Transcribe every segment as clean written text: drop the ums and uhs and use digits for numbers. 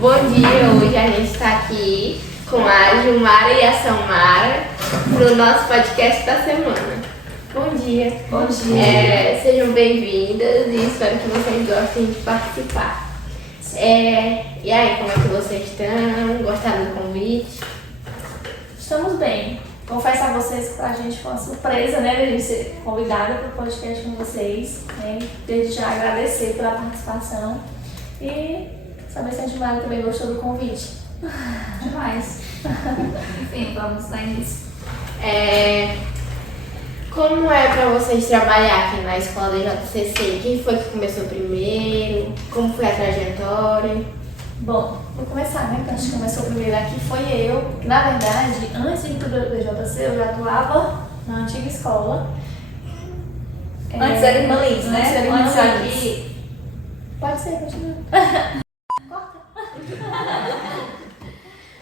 Bom dia, hoje a gente está aqui com a Gilmara e a Samara para o nosso podcast da semana. Bom dia. Bom dia. Sejam bem-vindas e espero que vocês gostem de participar. E aí, como é que vocês estão? Gostaram do convite? Estamos bem. Confesso a vocês que pra gente foi uma surpresa, né, a gente ser convidada para o podcast com vocês. Né? Desde já agradecer pela participação e saber se a Gilmara também gostou do convite. Demais. Enfim, vamos dar início. Como é para vocês trabalhar aqui na escola da JCC? Quem foi que começou primeiro? Como foi a trajetória? Bom, vou começar, né? Porque acho que começou primeiro aqui foi eu. Porque, na verdade, antes de ir para o DJC, eu já atuava na antiga escola. Antes era Irmã Lins, né? Antes era Irmã Antes Lins. aqui. Pode ser, continua. Corta.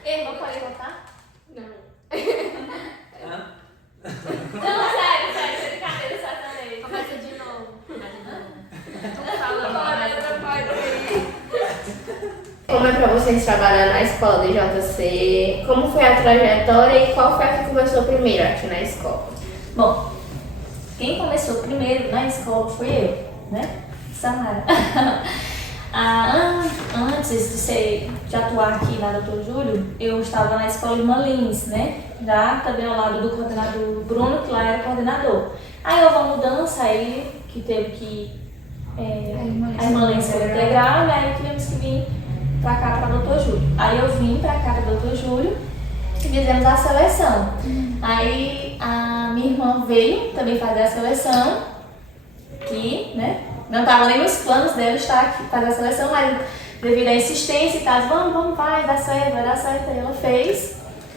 Irmã, pode cortar? Não. Não, sério, brincadeira, certamente. Começa de novo. Como é para vocês trabalhar na escola do JC? Como foi a trajetória e qual foi a que começou primeiro aqui na escola? Bom, quem começou primeiro na escola foi eu, né? Samara. Antes de atuar aqui na Dr. Júlio, eu estava na escola Irmã Lins, né? Já também ao lado do coordenador Bruno, que lá era coordenador. Aí houve uma mudança aí, que teve que a Irmã Lins era integral, e aí tivemos que vir pra cá para Dr. Júlio. Aí eu vim pra cá para Dr. Júlio e fizemos a seleção. Aí a minha irmã veio também fazer a seleção, que, né? Não estava nem nos planos dela estar aqui fazer a seleção, mas devido à insistência e tal, vamos, vai dar certo, vai dar certo. Aí ela fez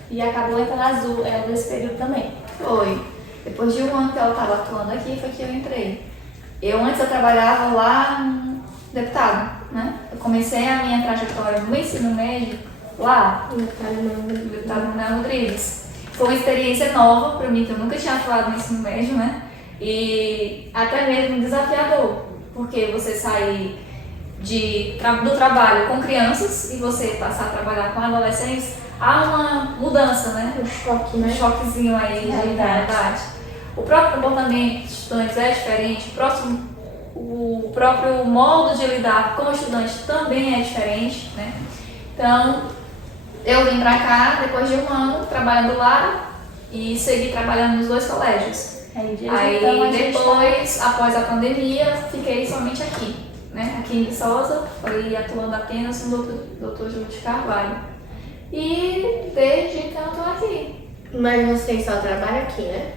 e acabou entrando azul ela nesse período também. Foi. Depois de um ano que ela estava atuando aqui, foi que eu entrei. Antes eu trabalhava lá no deputado, né? Eu comecei a minha trajetória no ensino médio lá, no deputado Manuel Rodrigues. Foi uma experiência nova para mim, que eu nunca tinha atuado no ensino médio, né? E até mesmo desafiador, porque você sair do trabalho com crianças e você passar a trabalhar com adolescentes, há uma mudança, né? Um choque, né? Um choquezinho aí de realidade. O próprio comportamento dos estudantes é diferente, o próprio modo de lidar com o estudante também é diferente, né? Então, eu vim pra cá depois de um ano trabalhando lá e segui trabalhando nos dois colégios. Aí depois, após a pandemia, fiquei somente aqui, né? Aqui em Viçosa, foi atuando apenas no Dr. Júlio de Carvalho. E desde então eu tô aqui. Mas vocês só trabalham aqui, né?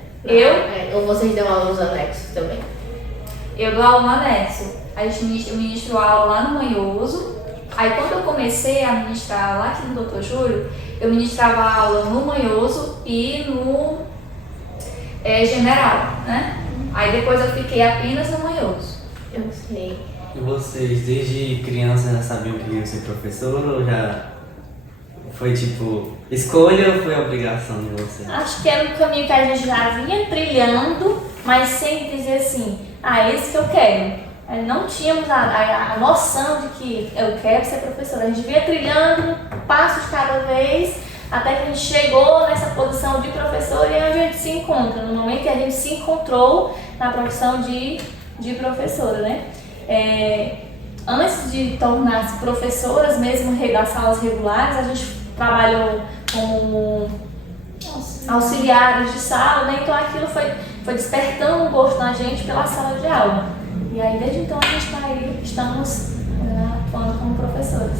Ou vocês dão aula nos anexos também? Eu dou aula no anexo. Eu ministro aula lá no Manhoso. Aí quando eu comecei a ministrar lá aqui no Dr. Júlio, eu ministrava aula no Manhoso e no General, né? Aí depois eu fiquei apenas no Manhoso. Eu sei. E vocês, desde criança, já sabiam que queriam ser professor ou já foi tipo escolha ou foi obrigação de vocês? Acho que era um caminho que a gente já vinha trilhando, mas sem dizer assim, esse que eu quero. Não tínhamos a noção de que eu quero ser professora. A gente vinha trilhando passos de cada vez, até que a gente chegou nessa posição de professora e a gente se encontra. No momento que a gente se encontrou na profissão de professora, né? Antes de tornar-se professoras, mesmo das salas regulares, a gente trabalhou como auxiliares de sala, né? Então aquilo foi despertando um gosto na gente pela sala de aula. E aí desde então a gente está aí, estamos atuando como professores.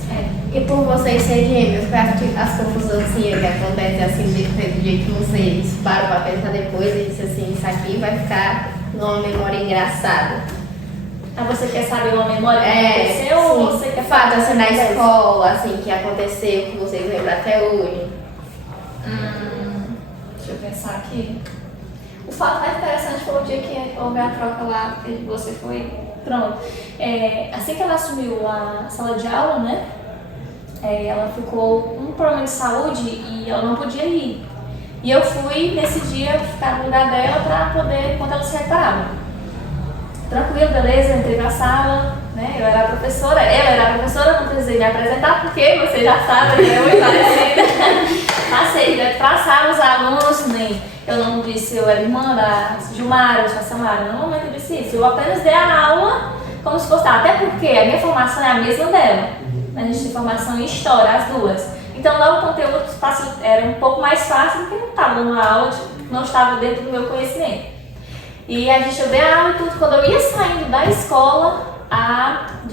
E por vocês serem gêmeos, as confusãozinhas que acontecem assim, do jeito que vocês param pra pensar depois e dizem assim, isso aqui vai ficar numa memória engraçada. Você quer saber uma memória que aconteceu ou você quer fato assim na escola, assim, que aconteceu, que vocês lembram até hoje? Deixa eu pensar aqui. O fato mais interessante foi o dia que houve a troca lá, que você foi. Pronto. Assim que ela assumiu a sala de aula, né? Ela ficou com um problema de saúde e ela não podia ir. E eu fui nesse dia ficar no lugar dela para poder, enquanto ela se reparava. Tranquilo, beleza, entrei na sala, né? Eu era a professora, ela era a professora, não precisei precisei me apresentar porque você já sabe, é muito parecida. Passei, deve traçar os alunos, nem eu não disse eu era irmã da Gilmara, da Samara, no momento eu disse isso. Eu apenas dei a aula como se fosse, até porque a minha formação é a mesma dela. A gente tem formação em história, as duas. Então lá o conteúdo era um pouco mais fácil porque não estava numa aula, não estava dentro do meu conhecimento. E a gente deu a aula e tudo. Quando eu ia saindo da escola, o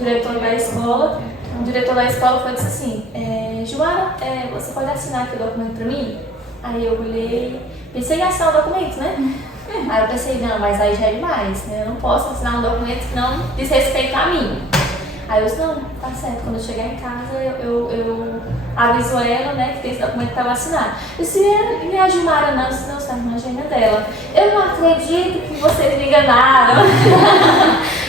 diretor da escola foi e disse assim, Joara, você pode assinar aqui o documento para mim? Aí eu olhei, pensei em assinar o documento, né? Aí eu pensei, não, mas aí já é demais, né? Eu não posso assinar um documento que não diz respeito a mim. Aí eu disse, não, tá certo, quando eu chegar em casa eu aviso ela, né, que tem esse documento para ela assinar. Eu disse, e a Gilmara não, eu disse, não, você é a irmã gêmea dela. Eu não acredito que vocês me enganaram.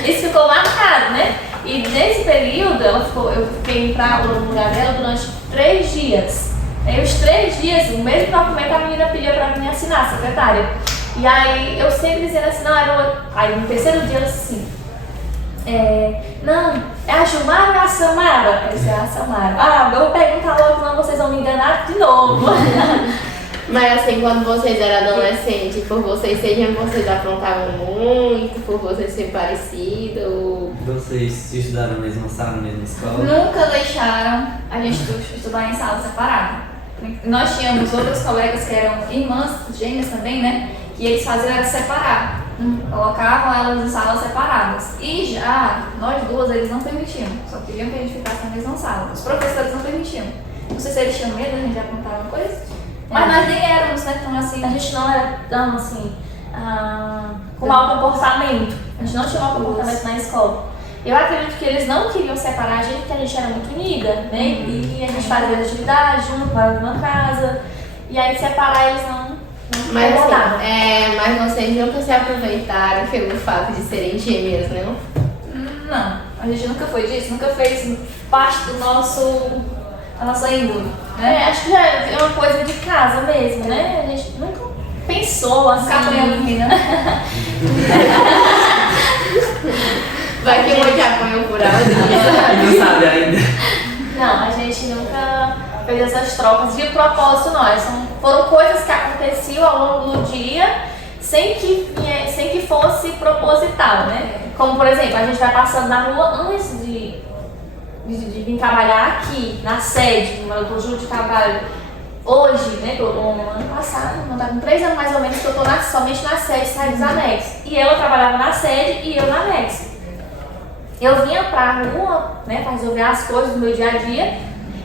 Isso ficou marcado, né? E nesse período eu fiquei pra aula no lugar dela durante 3 dias. Aí os 3 dias, o mesmo documento a menina pedia pra mim assinar, a secretária. E aí eu sempre dizendo assim, não, aí no terceiro dia ela disse assim, não, é a Gilmara ou é a Samara? Eu disse, é a Samara. Eu vou perguntar logo, senão vocês vão me enganar de novo. Mas assim, quando vocês eram adolescentes, por vocês serem, vocês aprontavam muito, por vocês serem parecidos? Ou... Vocês estudaram na mesma sala, na mesma escola? Nunca deixaram a gente estudar em sala separada. Nós tínhamos outros colegas que eram irmãs gêmeas também, né? E eles faziam era separar. Colocavam elas em salas separadas. E já, nós duas, eles não permitiam. Só queriam que a gente ficasse na mesma sala. Os professores não permitiam. Não sei se eles tinham medo, a gente apontava coisas. Mas nós nem éramos, né, tão assim. A gente não era tão assim, com mau comportamento. A gente não tinha mau comportamento na escola. Eu acredito que eles não queriam separar a gente porque a gente era muito unida, né? E a gente fazia atividade junto, morava numa casa. E aí separar eles não Mas incomodavam. assim, mas vocês nunca se aproveitaram pelo fato de serem gêmeas, não? Não, a gente nunca foi disso, nunca fez parte da nossa índole, né? Acho que já é uma coisa de casa mesmo, né? A gente nunca pensou assim. Ficar apanhando menina, né? Vai que eu te apanho por alto. Não sabe ainda. Não, a gente nunca fez essas trocas de propósito, não. Foram coisas que aconteciam ao longo do dia sem que fosse proposital, né? Como, por exemplo, a gente vai passando na rua antes de vir trabalhar aqui, na sede, no Conjunto de Trabalho. Hoje, né, no ano passado, não tá com 3 anos mais ou menos que eu tô somente na sede, saí dos anexos. E ela trabalhava na sede e eu na anexo. Eu vinha pra rua, né, para resolver as coisas do meu dia a dia,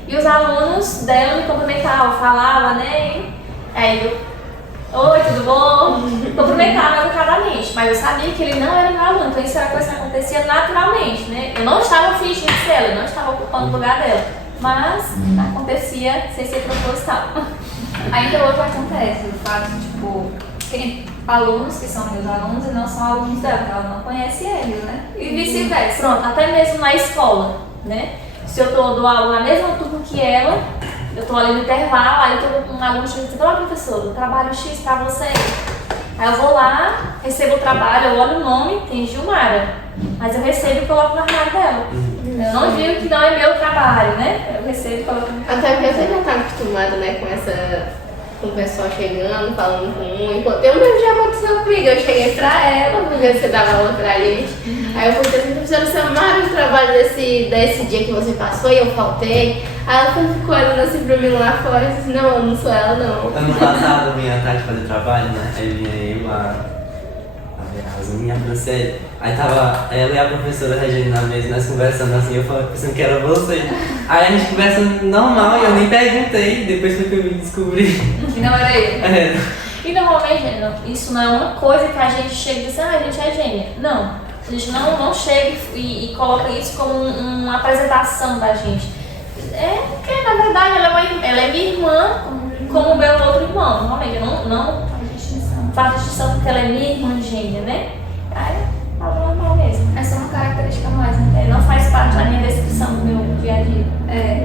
e os alunos dela me cumprimentavam, falavam, né, e aí eu, oi, tudo bom? Cumprimentava educadamente, mas eu sabia que ele não era meu aluno, então isso era coisa que acontecia naturalmente, né? Eu não estava fingindo ser ela, eu não estava ocupando o lugar dela, mas acontecia sem ser proposital. Ainda hoje acontece, o fato de, tipo, tem alunos que são meus alunos e não são alunos dela, ela não conhece eles, né? E vice-versa. Pronto, até mesmo na escola, né? Se eu dou aula na mesma turma que ela, eu tô ali no intervalo, aí um aluno chega e diz, olha professor, eu trabalho X pra você. Aí eu vou lá, recebo o trabalho, eu olho o nome, tem Gilmara, mas eu recebo e coloco no armário dela. Eu não digo que não é meu trabalho, né? Eu recebo e coloco no armário. Até porque você já tá acostumada, né, com o pessoal chegando, falando com um. Enquanto eu mesmo já aconteceu comigo, eu cheguei pra ela, porque você dava aula pra gente. Aí eu falei assim, professora Samara, o trabalho desse dia que você passou e eu faltei. Aí ela ficou olhando assim pra mim lá fora e disse, não, eu não sou ela não. Ano passado eu vinha à tarde fazer trabalho, né? Aí vinha eu, a Yasmin e a Francine. Aí tava ela e a professora Regina na mesa, nós conversando assim, eu falei pensando que era você. Aí a gente conversando normal e eu nem perguntei, depois foi que eu me descobri. Que não era ele. E normalmente, isso não é uma coisa que a gente chega e diz, a gente é gêmea. Não, a gente não chega e coloca isso como uma apresentação da gente. É porque, na verdade, ela é minha irmã, como o meu outro irmão. Normalmente, eu não faço distinção porque ela é minha irmã gêmea, né? Aí, é normal mesmo. Essa é uma característica mais, né? Não faz parte da minha descrição do meu dia a dia.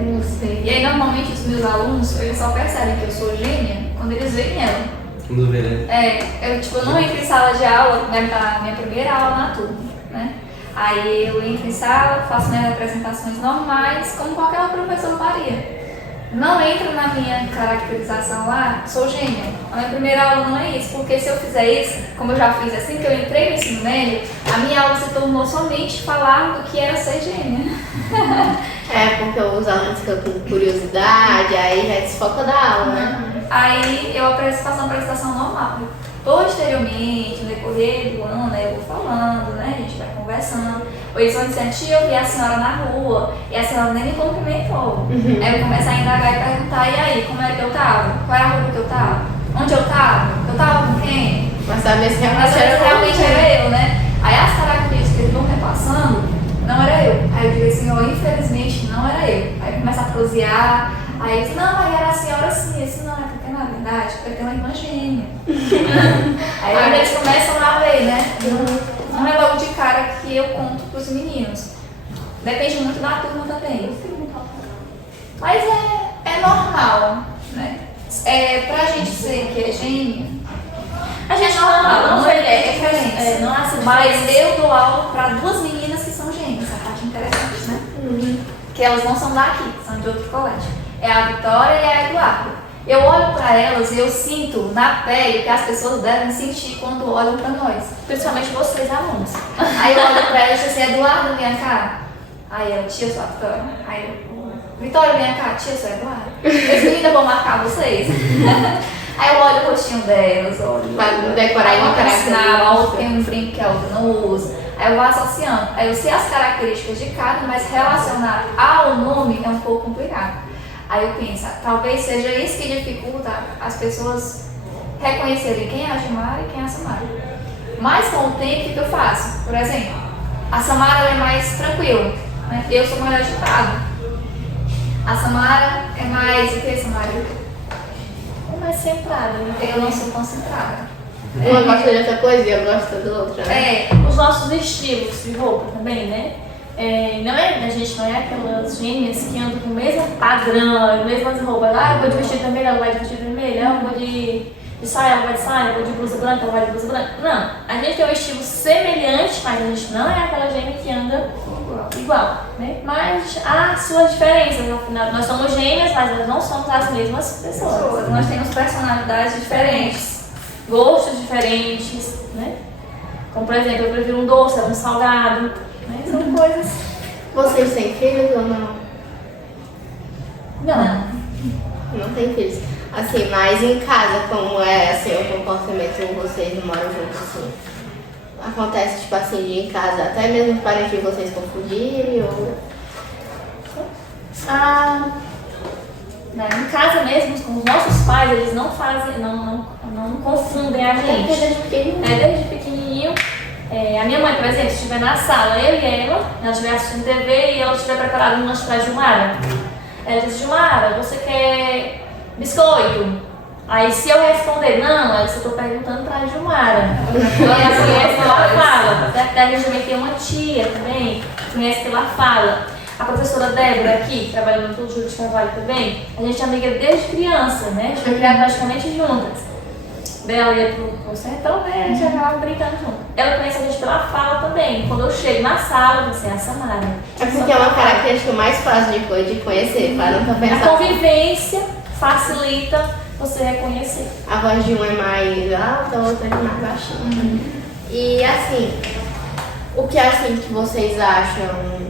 Não sei. E aí, normalmente, os meus alunos, eles só percebem que eu sou gêmea quando eles veem ela. No verão. Eu não entro em sala de aula, né, pra minha primeira aula na turma, né? Aí eu entro em sala, faço minhas apresentações normais, como qualquer professor faria. Não entra na minha caracterização lá, sou gênia. A minha primeira aula não é isso, porque se eu fizer isso, como eu já fiz assim que eu entrei no ensino médio, a minha aula se tornou somente falar do que era ser gênia. É, porque os alunos ficam com curiosidade, aí já desfoca da aula, né? Aí eu faço uma apresentação normal. Posteriormente, no decorrer do ano, eu vou falando, né? A gente vai conversando. Ou eles vão dizer, tia, eu vi a senhora na rua e a senhora nem me cumprimentou. Aí eu começo a indagar e perguntar, e aí, como é que eu tava? Qual era a roupa que eu tava? Onde eu tava? Eu tava com quem? Mas saber se Realmente era eu, né? Aí as características que eles vão repassando, não era eu. Aí eu digo assim, ó, infelizmente não era eu. Aí começa a prosear, aí eu disse, não, mas era a senhora sim. Eu disse, não, é porque na verdade eu tenho uma irmã gêmea. Aí eles começam a ver, né? Não é logo de cara que eu conto pros meninos. Depende muito da turma também. Mas é normal, né? Pra gente ser que é gêmea, A gente não é diferente. diferente. Não há essa Mas diferença. eu dou aula para duas meninas que são gêmeas, a parte interessante, né? Que elas não são daqui, são de outro colégio. É a Vitória e a Eduarda. Eu olho para elas e eu sinto na pele o que as pessoas devem sentir quando olham para nós. Principalmente vocês, alunos. Aí eu olho para ela e digo assim, Eduarda, vem cá. Aí ela, tia, eu sou a Vitória. Aí eu, Vitória, vem cá, tia, eu sou a Eduarda. As meninas vão marcar vocês. Aí eu olho o rostinho delas, olho. Pra decorar Aí uma uma característica, a característica. outra tem um brinco que a outra não usa. Aí eu vou associando. Aí eu sei as características de cada, mas relacionar ao nome é um pouco complicado. Aí eu penso, talvez seja isso que dificulta as pessoas reconhecerem quem é a Gilmara e quem é a Samara. Mas com o tempo, o que eu faço? Por exemplo, a Samara ela é mais tranquila, né? Eu sou mais agitada. A Samara é mais... O que, Samara? É mais centrada, né? Eu não sou concentrada. Uma gosta de outra coisa e outra gosta da outra, né? Os nossos estilos de roupa também, né? A gente não é aquelas gêmeas que andam com o mesmo padrão, mesmas roupas. Eu vou de vestido vermelho, ela vai de vestido vermelho. Eu vou de saia, ela vai de saia. Eu vou de blusa branca, ela vai de blusa branca. Não, a gente tem um estilo semelhante, mas a gente não é aquela gêmea que anda igual, né? Mas há suas diferenças, afinal. Nós somos gêmeas, mas nós não somos as mesmas pessoas. Nós temos personalidades diferentes. Gostos diferentes, né? Como, por exemplo, eu prefiro um doce, um salgado, né? São coisas... Vocês têm filhos ou não? Não. Não tem filhos. Assim, mas em casa, como é assim, o comportamento de vocês não moram juntos, assim? Acontece, tipo assim, de ir em casa, até mesmo os parentes de vocês confundirem ou... Em casa mesmo, com os nossos pais, eles não fazem, não confundem a gente. Desde pequenininho. Desde pequenininho. A minha mãe, por exemplo, se estiver na sala, eu e ela estiver assistindo TV e ela estiver preparando um lanche para a Gilmara, ela diz, Gilmara, você quer biscoito? Aí se eu responder não, eu estou perguntando para a Gilmara. Ela conhece que ela fala. Certo? A gente também tem uma tia também, conhece que ela fala. A professora Débora aqui, trabalhando no Júlio de Carvalho também, a gente é amiga desde criança, né? A gente foi criada praticamente juntas. Ela ia pro sertão, né? A gente acabava brincando junto. Ela conhece a gente pela fala também. Quando eu chego na sala, você é a Samara. É porque é uma característica mais fácil de conhecer, parando pra A pensar. convivência facilita você reconhecer. A voz de um é mais alta, a outra é mais baixinha. E assim, o que assim que vocês acham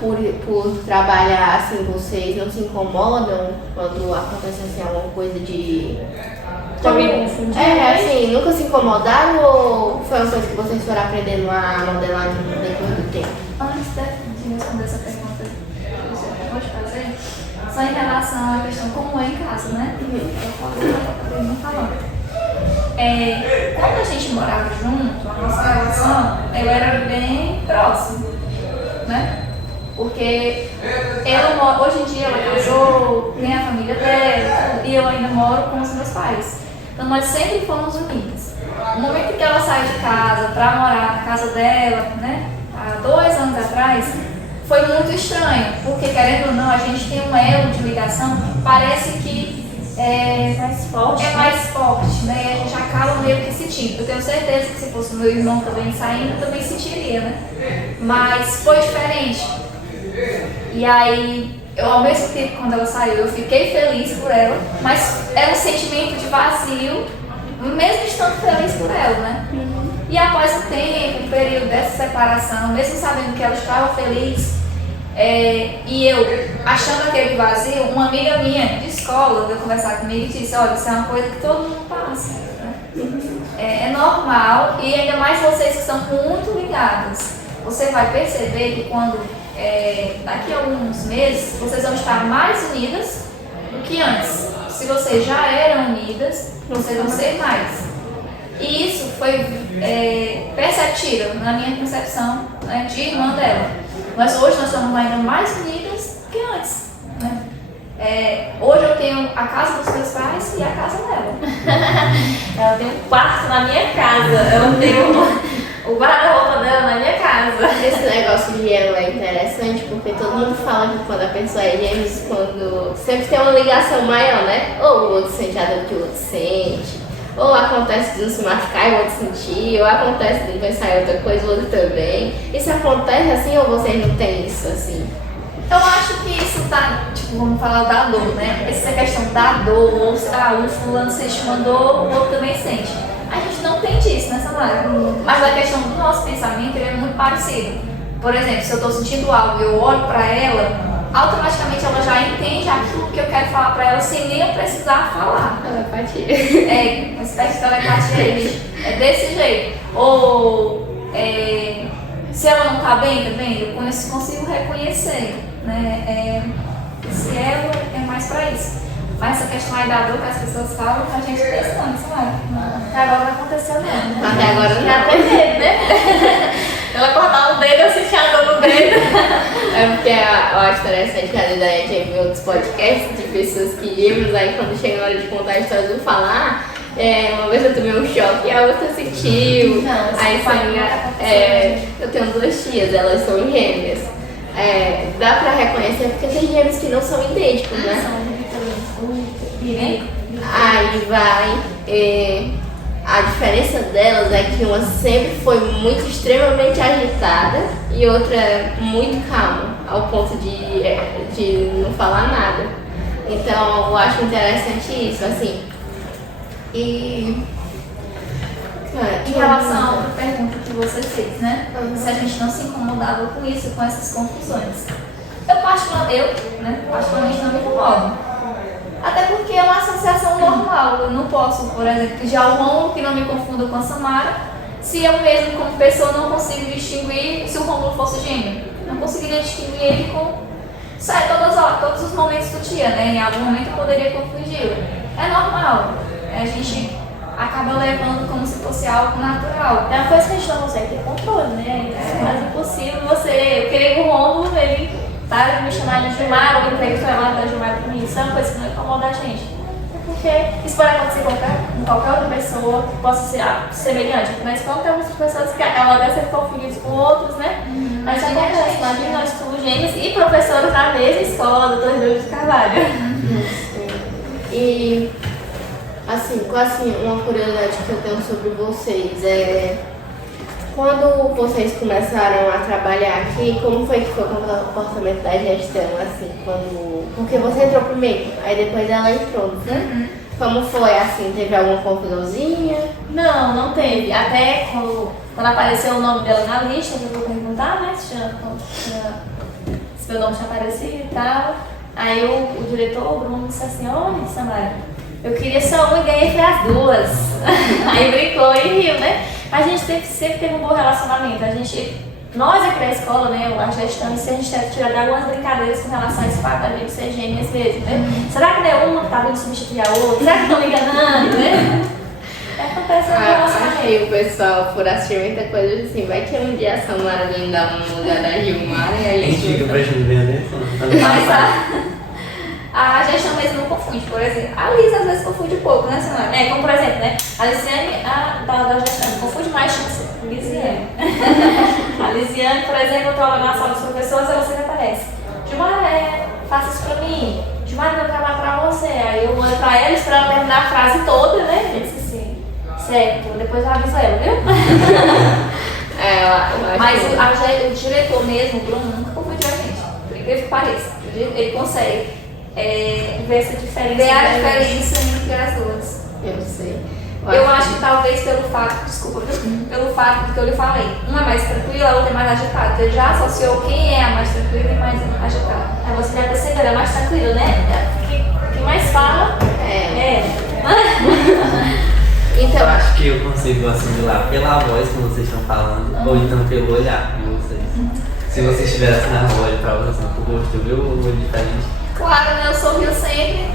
por trabalhar assim, vocês não se incomodam quando acontece assim alguma coisa de... Também confundir. assim, nunca se incomodaram ou foi uma coisa que vocês foram aprendendo a modelar depois do tempo? Antes de responder essa pergunta que você acabou de fazer, só em relação à questão como é em casa, né? Eu acabei não falando. Quando a gente morava junto, a nossa relação, eu era bem próxima, né? Porque hoje em dia ela casou, tem a família dela e eu ainda moro com os meus pais. Então nós sempre fomos unidas. No momento que ela saiu de casa para morar na casa dela, né, há 2 anos atrás, foi muito estranho, porque querendo ou não, a gente tem um elo de ligação, parece que mais forte. É mais forte, né? E a gente acaba meio que sentindo. Eu tenho certeza que se fosse meu irmão também saindo, eu também sentiria, né? Mas foi diferente. E aí, eu ao mesmo tempo, quando ela saiu, eu fiquei feliz por ela, mas era um sentimento de vazio, mesmo estando feliz por ela, né? E após o tempo, o período dessa separação, mesmo sabendo que ela estava feliz, e eu achando aquele vazio, uma amiga minha de escola veio conversar comigo e disse: olha, isso é uma coisa que todo mundo passa, né? É normal, e ainda mais vocês que são muito ligadas, você vai perceber que quando daqui a alguns meses vocês vão estar mais unidas do que antes. Se vocês já eram unidas, vocês vão ser mais. E isso foi perceptível na minha concepção, né, de irmã dela. Mas hoje nós somos ainda mais unidas do que antes, né? Hoje eu tenho a casa dos meus pais e a casa dela. Ela tem um quarto na minha casa, eu tenho o guarda-roupa dela na minha casa. Esse negócio de ela é interessante porque todo mundo fala que quando a pessoa é gêmeos, quando sempre tem uma ligação maior, né? Ou o outro sente a dor que o outro sente, ou acontece de um se machucar e o outro sentir, ou acontece de pensar em outra coisa, o outro também. Isso acontece assim ou vocês não têm isso assim? Eu acho que isso tá, tipo, vamos falar da dor, né? Essa questão da dor, ou um fulano sente uma dor, o outro também sente. A gente não tem disso nessa live. Mas a questão do nosso pensamento ele é muito parecido. Por exemplo, se eu estou sentindo algo e eu olho para ela, automaticamente ela já entende aquilo que eu quero falar para ela sem nem eu precisar falar. Telepatia. Uma espécie de telepatia. É desse jeito. Ou se ela não está bem também, eu consigo reconhecer. Né? Se ela é mais para isso. Mas essa questão aí da dor que as pessoas falam, a gente pensa não, isso Até agora não aconteceu nada. Até agora não. Até medo, né? Ela cortar o dedo, eu senti a dor no dedo. É porque eu acho interessante que às vezes a gente vê outros podcasts de pessoas que gêmeos, aí quando chega na hora de contar a história do falar, uma vez eu tomei um choque e a outra sentiu. Não, aí eu tenho 2 tias, elas são gêmeas. Dá pra reconhecer porque tem gêmeos que não são idênticos, né? Aí vai. A diferença delas é que uma sempre foi muito extremamente agitada e outra muito calma, ao ponto de não falar nada. Então eu acho interessante isso, assim. Em relação a outra pergunta que você fez, né? Se a gente não se incomodava com isso, com essas confusões. Eu particularmente não me incomodo. Até porque é uma associação normal. Eu não posso, por exemplo, já o Rômulo que não me confunda com a Samara, se eu mesmo como pessoa não consigo distinguir se o Rômulo fosse gêmeo. Não conseguiria distinguir ele com todos os momentos do dia, né? Em algum momento eu poderia confundir. É normal. A gente acaba levando como se fosse algo natural. É uma coisa que a gente não consegue ter controle, né? É quase impossível você querer o Rômulo, ele para de me chamar de Gilmar, ou entrega o trabalho da Gilmar pra mim. Isso é uma coisa que não incomoda a gente. Porque isso pode acontecer com qualquer outra pessoa que possa ser semelhante. Na escola tem muitas pessoas que acabam até sendo confundidas com outros, né? Mas isso acontece. Imagina nós somos gêmeos e professores na mesma escola, doutor Júlio de Carvalho. E assim, uma curiosidade que eu tenho sobre vocês quando vocês começaram a trabalhar aqui, como foi que foi o comportamento da gestão, assim, porque você entrou primeiro, aí depois ela entrou, né? Como foi, assim, teve alguma confusãozinha? Não teve. Até quando apareceu o nome dela na lista, eu vou perguntar, né, se meu nome tinha aparecido e tal. Aí o diretor, o Bruno, disse assim: olha, Samara, eu queria só uma e ganhei foi as duas. Aí brincou e riu, né? A gente sempre teve um bom relacionamento. Nós aqui da escola, né, a gestão, a gente deve tirar algumas brincadeiras com relação a esse fato da gente ser gêmeas mesmo, né? Será que não é uma que tá vindo substituir a outra? Será que estão me enganando, né? Acontece no relacionamento. Achei o pessoal por assistir muita coisa assim, vai que um dia a Samara vem dar um lugar da Gilmar e aí A gente fica prestando bem atenção. A gestão mesmo não confunde, por exemplo. A Lisa às vezes confunde um pouco, né, Samara? Como por exemplo, né? A Lisiane, da gestão, confunde mais chance. Lisiane. A Lisiane, por exemplo, eu tô na sala dos professores, ela sempre aparece. Gilmar, faça isso pra mim. Mas eu trabalho pra você. Aí eu olho pra ela, espero ela terminar a frase toda, né? Eu disse assim, certo, depois eu aviso ela, viu? Eu acho Mas que... o diretor mesmo, o Bruno, nunca confundiu a gente, por incrível que pareça. Ele consegue ver essa diferença. Ver a diferença entre as duas. Eu sei. Eu acho que talvez pelo fato, desculpa, pelo fato que eu lhe falei, uma é mais tranquila, a outra é mais agitada. Então ele já associou quem é a mais tranquila e mais agitada. Aí você já percebeu, ela é mais tranquila, né? Quem mais fala Então, Eu acho que eu consigo assimilar pela voz que vocês estão falando, ou então pelo olhar de vocês. Se vocês estivessem na rua, olha pra vocês, o rosto, viu o olho diferente? Claro, né? Eu sorrio sempre.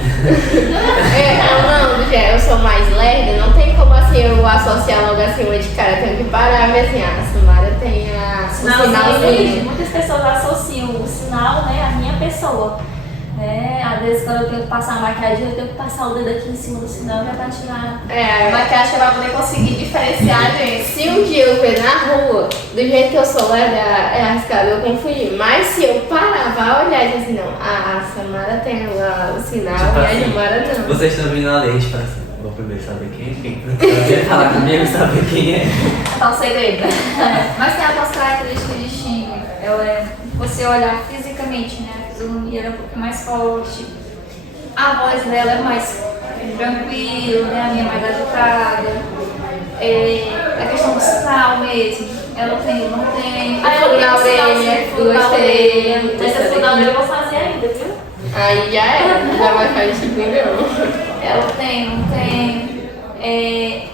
eu sou mais lerda, não tem como assim eu associar logo assim uma de cara, eu tenho que parar, mas assim, a Samara tem o sinalzinho. Muitas pessoas associam o sinal, né, à minha pessoa. Né? Às vezes quando eu tenho que passar a maquiagem, eu tenho que passar o dedo aqui em cima do sinal que é pra tirar a maquiagem pra poder conseguir diferenciar a gente. Se um dia eu ver na rua, do jeito que eu sou lerda, é arriscado eu confundir. Mas se eu parar, vai olhar e dizer assim, não, a Samara tem o sinal Tipo e assim, a Samara não. Vocês estão vindo ali, a gente fala assim, vou primeiro saber quem quer falar comigo, saber quem é. Tá um segredo. Mas tem algumas características que distinguem. Você olhar fisicamente, né? A fisionomia é um pouco mais forte. A voz dela é mais tranquila, né? A minha é mais agitada. A questão do sinal mesmo. Ela tem, não tem. Fogo na orelha, gostei. Essa fogo na orelha eu vou fazer ainda, viu? Aí já era, já vai ficar de milhão. Ela tem, não tem.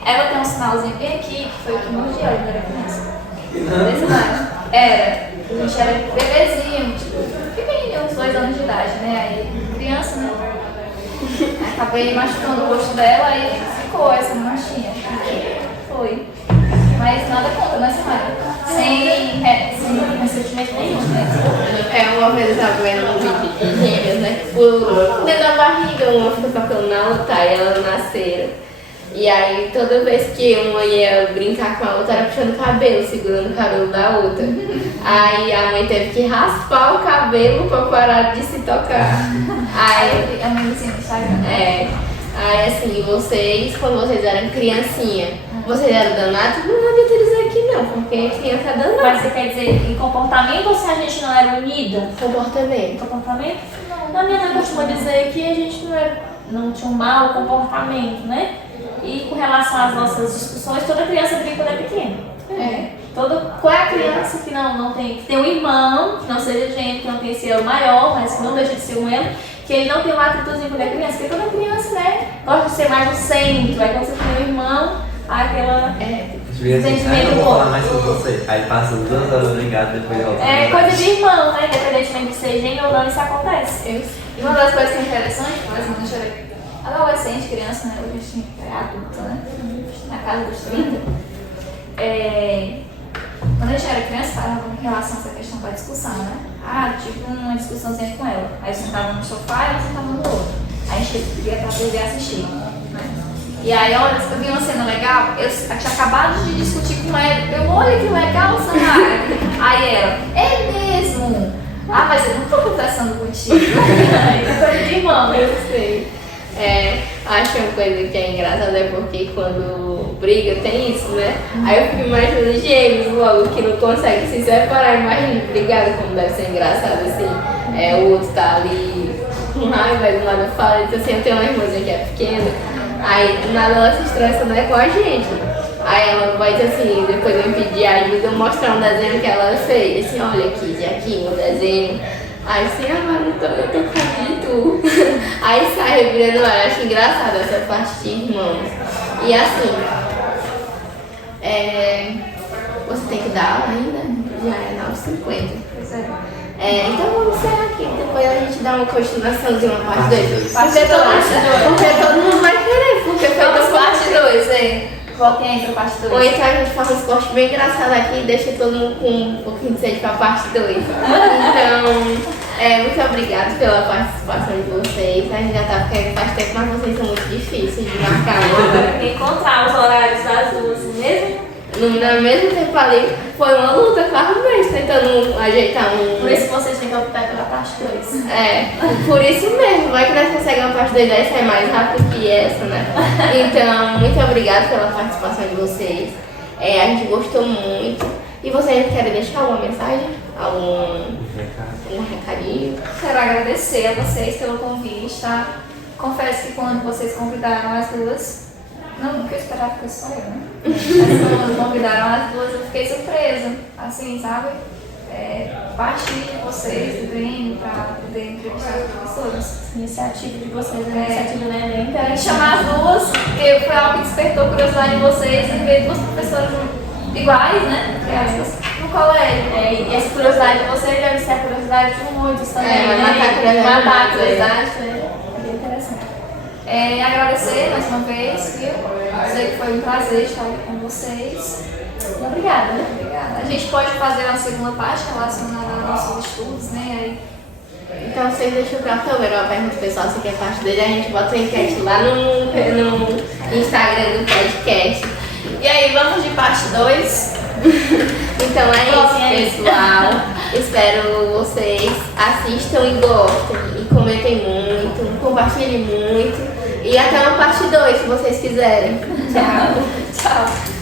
Ela tem um sinalzinho bem aqui, que foi o que mordi ela quando era criança. Desse lado. A gente era bebezinho, tipo, pequenininho, uns 2 anos de idade, né? Aí, criança, né? Acabei machucando o rosto dela e ficou essa manchinha. Foi. Mas nada contra, né, Samara? Sem Sentimento nenhum, né? Uma vez eu tava vendo um vídeo de gêmeas, né? Tipo, dentro da barriga, uma fica tocando na outra, e elas nasceram. E aí, toda vez que uma ia brincar com a outra, era puxando o cabelo, segurando o cabelo da outra. Aí a mãe teve que raspar o cabelo pra parar de se tocar. Aí, a mãe assim no Instagram. Aí assim, vocês, quando vocês eram criancinha, vocês eram danados? Não adianta dizer que não, porque criança é danada. Mas você quer dizer em comportamento ou se a gente não era unida? Comportamento. Em comportamento? Na minha mãe costuma dizer que a gente não tinha um mau comportamento, né? E com relação às nossas discussões, toda criança briga quando é pequena. Qual é a criança que não tem, que tem um irmão, que não seja gêmeo, que não tem esse elo maior, mas que não deixa de ser um elo, que ele não tem uma atitudezinha quando é criança, porque toda criança, né, gosta de ser mais no centro, aí quando você tem um irmão, aquela eu não vou falar mais com você. Aí passa 2 horas brigado, depois volta. É coisa de irmão, né, independentemente de ser gêmeo ou não, isso acontece. E uma das coisas que é interessante, por exemplo, quando a gente era adolescente, criança, né, hoje a gente é adulta, né, na casa dos 30, quando a gente era criança, falava em relação a essa questão da discussão, né? Tive uma discussãozinha com ela. Aí eu sentava no sofá e ela sentava no outro. Aí a gente ia pra TV assistir, né? E aí, olha, eu vi uma cena legal, eu tinha acabado de discutir com ela. Olha que legal, Samara. Aí ela, é mesmo? Mas eu não tô conversando contigo. É coisa de irmão, né? Eu sei. Acho uma coisa que é engraçada é porque quando briga tem isso, né? Aí eu fico imaginando gêmeos logo que não conseguem se separar, imagina brigado, como deve ser engraçado assim. O outro tá ali com raiva, do lado fala, então assim, eu tenho uma irmãzinha que é pequena, aí do nada ela se estressa, né, com a gente. Aí ela vai dizer assim, depois eu pedir ajuda, mostrar um desenho que ela fez, assim, olha aqui um desenho. Aí assim, eu tô com tu. Aí sai revirando, eu acho engraçado essa parte de irmãos. E assim, você tem que dar aula ainda? Já é 9h50. Pois é. Então vamos encerrar aqui, depois a gente dá uma continuação de uma parte 2. Parte dois. Porque todo mundo vai querer, porque foi Vamos da parte 2, Voltem aí pra parte 2. Ou então a gente faz uns cortes bem engraçados aqui e deixa todo mundo com um pouquinho de sede pra parte 2. Então, muito obrigada pela participação de vocês. A gente já tá ficando faz tempo, mas vocês são muito difíceis de marcar uma. Encontrar os horários das duas, mesmo? No mesmo tempo ali, foi uma luta com as mães, tentando ajeitar Por isso que vocês têm que optar pela parte 2. Por isso mesmo, vai que nós conseguimos uma parte 2 e sai mais rápido que essa, né? Então, muito obrigada pela participação de vocês. A gente gostou muito. E vocês querem deixar alguma mensagem? Algum recadinho? Quero agradecer a vocês pelo convite, tá? Confesso que quando vocês convidaram as duas, não porque eu esperava que eu sou eu, né? Mas quando convidaram as duas, eu fiquei surpresa, assim, sabe? Partir de vocês, do Grêmio, para poder entrevistar as professoras. Iniciativa de vocês, a iniciativa não é bem Quero chamar as duas, porque foi algo que despertou curiosidade em vocês e ver duas professoras iguais, né? No colégio. E essa curiosidade de vocês deve ser a curiosidade de muitos também. Vai matar a curiosidade. Matar a curiosidade, é bem interessante. Agradecer mais uma vez, viu? Dizer que foi um prazer estar aqui com vocês. Obrigada, né? Obrigada. A gente pode fazer uma segunda parte relacionada aos nossos estudos, né? Então vocês deixam pra câmera uma pergunta pessoal, se quer parte dele, a gente bota o enquete lá no Instagram do podcast. E aí, vamos de parte 2? Então é isso, pessoal. Espero vocês assistam e gostem. E comentem muito, compartilhem muito. E até uma parte 2, se vocês quiserem. Tchau. Tchau.